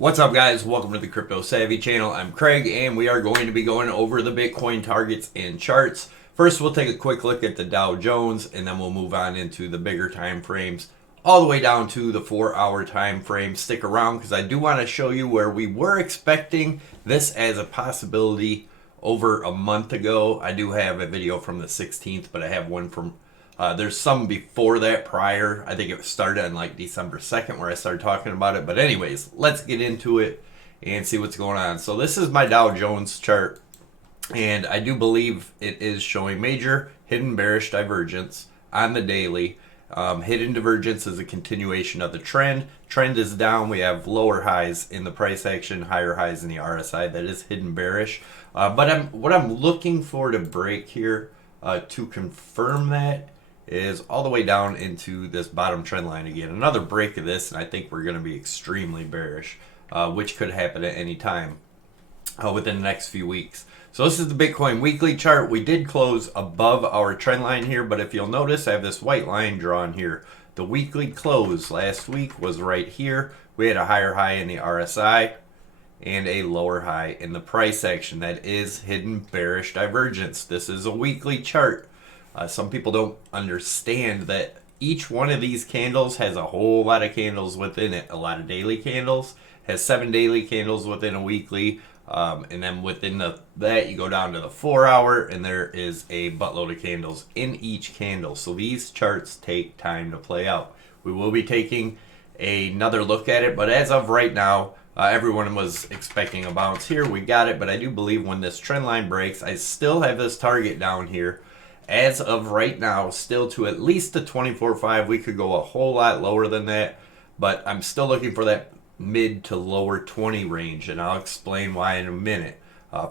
What's up, guys? Welcome to the Crypto Savvy channel. I'm Craig, and we are going to be going over the Bitcoin targets and charts. First, we'll take a quick look at the Dow Jones, and then we'll move on into the bigger time frames, all the way down to the 4-hour time frame. Stick around because I do want to show you where we were expecting this as a possibility over a month ago. I do have a video from the 16th, but I have one from there's some before that prior. I think it started on like December 2nd where I started talking about it. But anyways, let's get into it and see what's going on. So this is my Dow Jones chart, and I do believe it is showing major hidden bearish divergence on the daily. Hidden divergence is a continuation of the trend. Trend is down. We have lower highs in the price action, higher highs in the RSI. That is hidden bearish. But what I'm looking for to break here to confirm that is all the way down into this bottom trend line again. Another break of this, and I think we're going to be extremely bearish, which could happen at any time within the next few weeks. So this is the Bitcoin weekly chart. We did close above our trend line here, but if you'll notice, I have this white line drawn here. The weekly close last week was right here. We had a higher high in the RSI and a lower high in the price action. That is hidden bearish divergence. This is a weekly chart. Some people don't understand that each one of these candles has a whole lot of candles within it. A lot of daily candles, has 7 daily candles within a weekly. And then within that, you go down to the 4-hour, and there is a buttload of candles in each candle. So these charts take time to play out. We will be taking another look at it, but as of right now, everyone was expecting a bounce here. We got it, but I do believe when this trend line breaks, I still have this target down here. As of right now, still to at least the 24.5. We could go a whole lot lower than that, but I'm still looking for that mid to lower 20 range, and I'll explain why in a minute.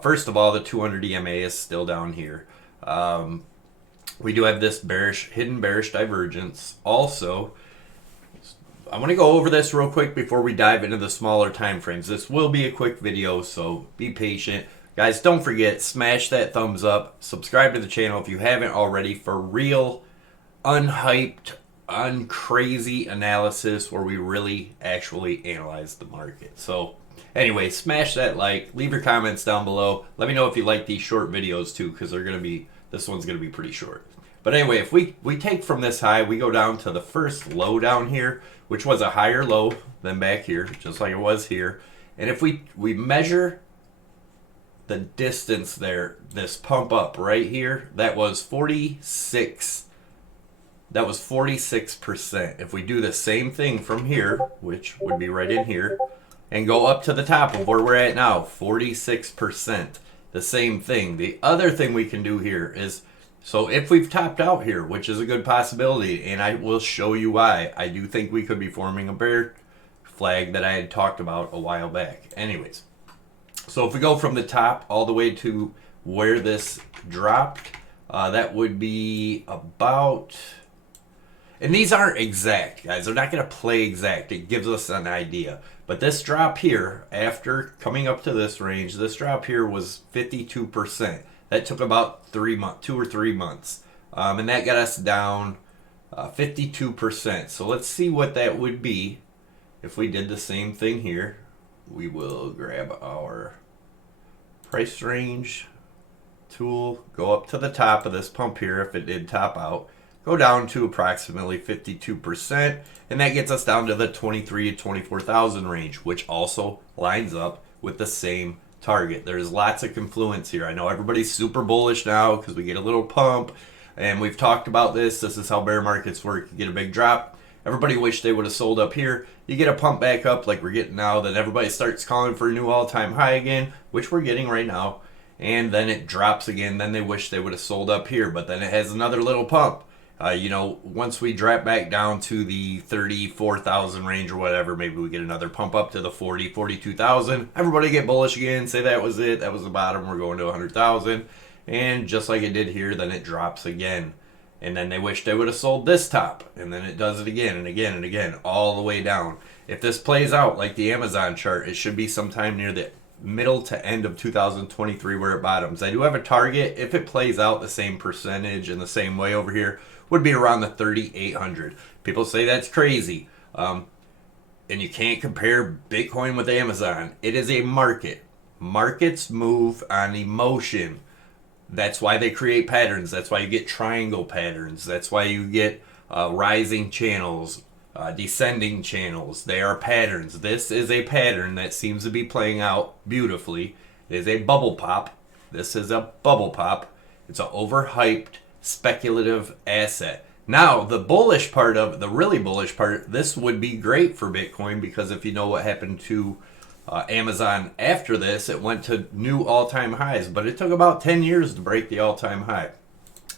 First of all, the 200 EMA is still down here. We do have this hidden bearish divergence. Also, I want to go over this real quick before we dive into the smaller time frames. This will be a quick video, so be patient. Guys, don't forget, smash that thumbs up. Subscribe to the channel if you haven't already for real, unhyped, uncrazy analysis where we really actually analyze the market. So anyway, smash that like, leave your comments down below. Let me know if you like these short videos too, because this one's going to be pretty short. But anyway, if we take from this high, we go down to the first low down here, which was a higher low than back here, just like it was here. And if we measure the distance there, this pump up right here, that was 46. That was 46%. If we do the same thing from here, which would be right in here, and go up to the top of where we're at now, 46%. The same thing. The other thing we can do here is, so if we've topped out here, which is a good possibility, and I will show you why, I do think we could be forming a bear flag that I had talked about a while back. Anyways, so if we go from the top all the way to where this dropped, that would be about... And these aren't exact, guys. They're not going to play exact. It gives us an idea. But this drop here, after coming up to this range, this drop here was 52%. That took about 2 or 3 months. And that got us down 52%. So let's see what that would be if we did the same thing here. We will grab our price range tool, go up to the top of this pump here if it did top out. Go down to approximately 52%, and that gets us down to the 23 to 24,000 range, which also lines up with the same target. There's lots of confluence here. I know everybody's super bullish now because we get a little pump, and we've talked about this. This is how bear markets work. You get a big drop. Everybody wished they would have sold up here. You get a pump back up like we're getting now, then everybody starts calling for a new all-time high again, which we're getting right now, and then it drops again. Then they wish they would have sold up here, but then it has another little pump. Once we drop back down to the 34,000 range or whatever, maybe we get another pump up to the 42,000. Everybody get bullish again, say that was it, that was the bottom, we're going to 100,000. And just like it did here, then it drops again. And then they wish they would have sold this top. And then it does it again and again and again, all the way down. If this plays out like the Amazon chart, it should be sometime near the middle to end of 2023 where it bottoms. I do have a target. If it plays out the same percentage in the same way over here, would be around the 3,800. People say that's crazy. and you can't compare Bitcoin with Amazon. It is a market. Markets move on emotion. That's why they create patterns. That's why you get triangle patterns. That's why you get rising channels, descending channels. They are patterns. This is a pattern that seems to be playing out beautifully. It is a bubble pop. This is a bubble pop. It's an overhyped speculative asset. Now, the bullish part of the really bullish part, this would be great for Bitcoin, because if you know what happened to Amazon after this, it went to new all-time highs, but it took about 10 years to break the all-time high.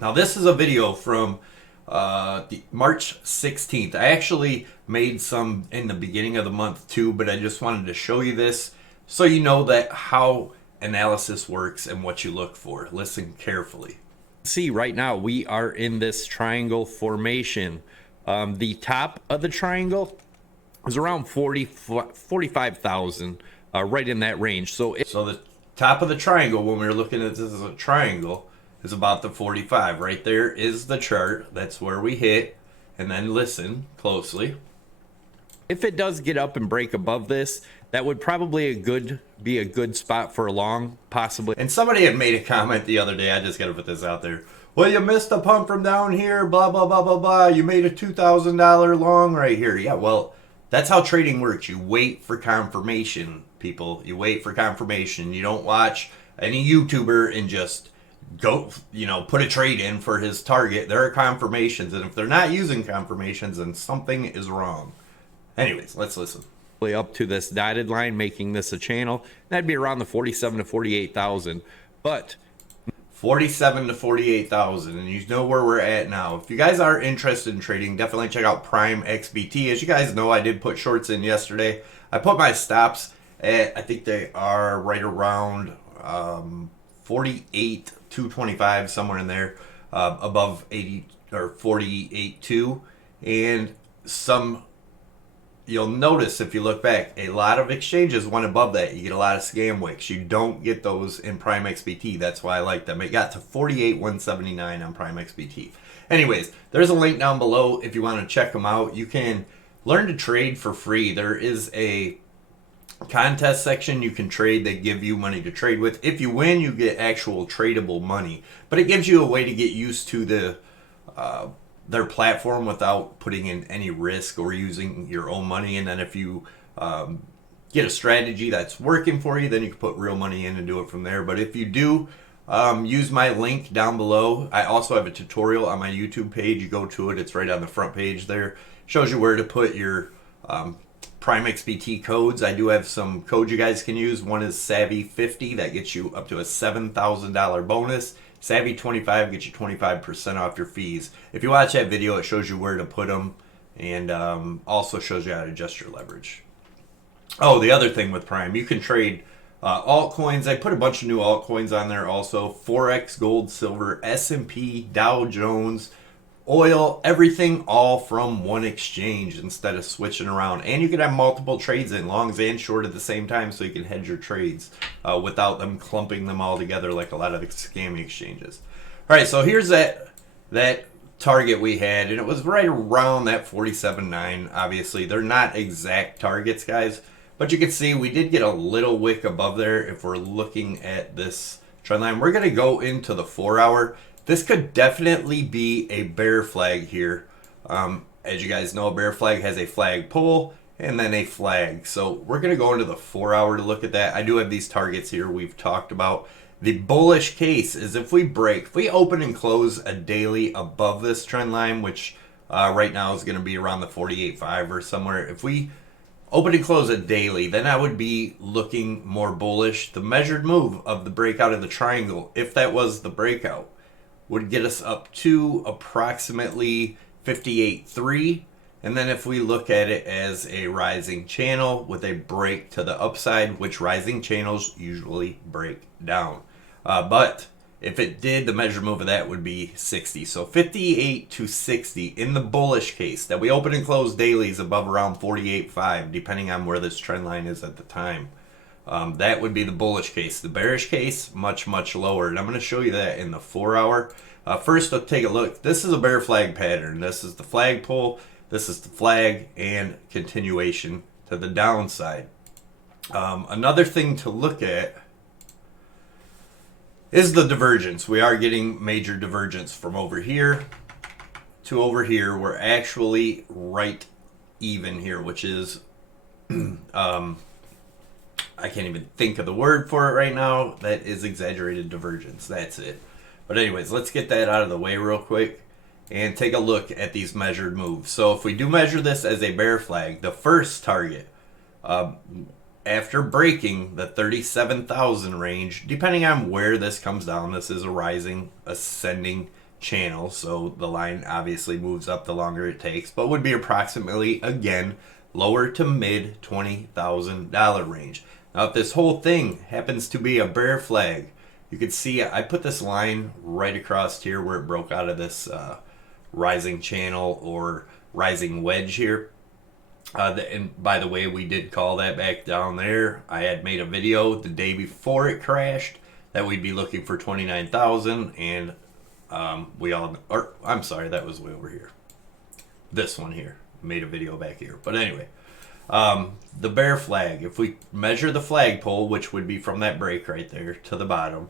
Now, this is a video from March 16th. I actually made some in the beginning of the month too, but I just wanted to show you this so you know that how analysis works and what you look for. Listen carefully. See, right now we are in this triangle formation. The top of the triangle is around 45,000, right in that range. So the top of the triangle, when we were looking at this as a triangle, is about the 45. Right there is the chart. That's where we hit. And then listen closely. If it does get up and break above this, that would probably be a good spot for a long, possibly. And somebody had made a comment the other day. I just got to put this out there. Well, you missed the pump from down here, blah, blah, blah, blah, blah. You made a $2,000 long right here. Yeah, well, that's how trading works. You wait for confirmation, people. You wait for confirmation. You don't watch any YouTuber and just go, put a trade in for his target. There are confirmations, and if they're not using confirmations, then something is wrong. Anyways, let's listen. Up to this dotted line, making this a channel. That'd be around the 47 to 48,000. But 47 to 48,000, and you know where we're at now. If you guys are interested in trading, definitely check out Prime XBT. As you guys know, I did put shorts in yesterday. I put my stops at, I think they are right around 48 225, somewhere in there, above 80 or 48.2, and some. You'll notice if you look back, a lot of exchanges went above that. You get a lot of scam wicks. You don't get those in Prime XBT. That's why I like them. It got to 48,179 on Prime XBT. Anyways, there's a link down below if you want to check them out. You can learn to trade for free. There is a contest section you can trade. They give you money to trade with. If you win, you get actual tradable money. But it gives you a way to get used to their platform without putting in any risk or using your own money. And then if you get a strategy that's working for you, then you can put real money in and do it from there. But if you do use my link down below, I also have a tutorial on my YouTube page. You go to it, it's right on the front page there. Shows you where to put your Prime XBT codes. I do have some codes you guys can use. One is Savvy50, that gets you up to a $7,000 bonus. Savvy25 gets you 25% off your fees. If you watch that video, it shows you where to put them, and also shows you how to adjust your leverage. Oh, the other thing with Prime, you can trade altcoins. I put a bunch of new altcoins on there also. Forex, gold, silver, S&P, Dow Jones, oil, everything all from one exchange instead of switching around. And you can have multiple trades in, longs and short at the same time, so you can hedge your trades without them clumping them all together like a lot of the scammy exchanges. All right, so here's that target we had, and it was right around that 47.9. Obviously, they're not exact targets, guys, but you can see we did get a little wick above there. If we're looking at this trend line, we're going to go into the 4-hour. This could definitely be a bear flag here. As you guys know, a bear flag has a flag pull and then a flag. So we're going to go into the 4-hour to look at that. I do have these targets here we've talked about. The bullish case is if we open and close a daily above this trend line, which right now is going to be around the 48.5 or somewhere. If we open and close a daily, then I would be looking more bullish. The measured move of the breakout of the triangle, if that was the breakout, would get us up to approximately 58.3. And then if we look at it as a rising channel with a break to the upside, which rising channels usually break down. But if it did, the measure move of that would be 60. So 58 to 60 in the bullish case, that we open and close dailies above around 48.5, depending on where this trend line is at the time. That would be the bullish case. The bearish case, much, much lower. And I'm going to show you that in the 4-hour. First, let's take a look. This is a bear flag pattern. This is the flag pull. This is the flag and continuation to the downside. Another thing to look at is the divergence. We are getting major divergence from over here to over here. We're actually right even here, which is I can't even think of the word for it right now. That is exaggerated divergence. That's it. But anyways, let's get that out of the way real quick and take a look at these measured moves. So if we do measure this as a bear flag, the first target, after breaking the 37,000 range, depending on where this comes down, this is a rising, ascending channel, so the line obviously moves up the longer it takes, but would be approximately, again, lower to mid $20,000 range. Now, if this whole thing happens to be a bear flag, you can see I put this line right across here where it broke out of this rising channel or rising wedge here. And by the way, we did call that back down there. I had made a video the day before it crashed that we'd be looking for 29,000, and I'm sorry, that was way over here. This one here. Made a video back here. But anyway, the bear flag, if we measure the flagpole, which would be from that break right there to the bottom,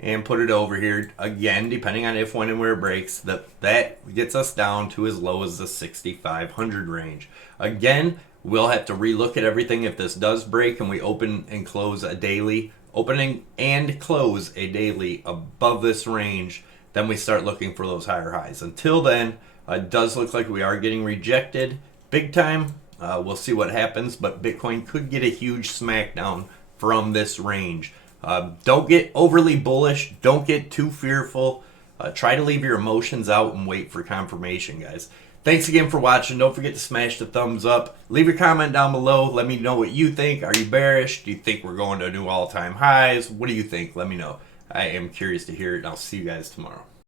and put it over here, again, depending on if, when, and where it breaks, that gets us down to as low as the 6,500 range. Again, we'll have to relook at everything if this does break and we open and close a daily, opening and close a daily above this range, then we start looking for those higher highs. Until then, it does look like we are getting rejected big time. We'll see what happens, but Bitcoin could get a huge smackdown from this range. Don't get overly bullish. Don't get too fearful. Try to leave your emotions out and wait for confirmation, guys. Thanks again for watching. Don't forget to smash the thumbs up. Leave your comment down below. Let me know what you think. Are you bearish? Do you think we're going to new all-time highs? What do you think? Let me know. I am curious to hear it, and I'll see you guys tomorrow.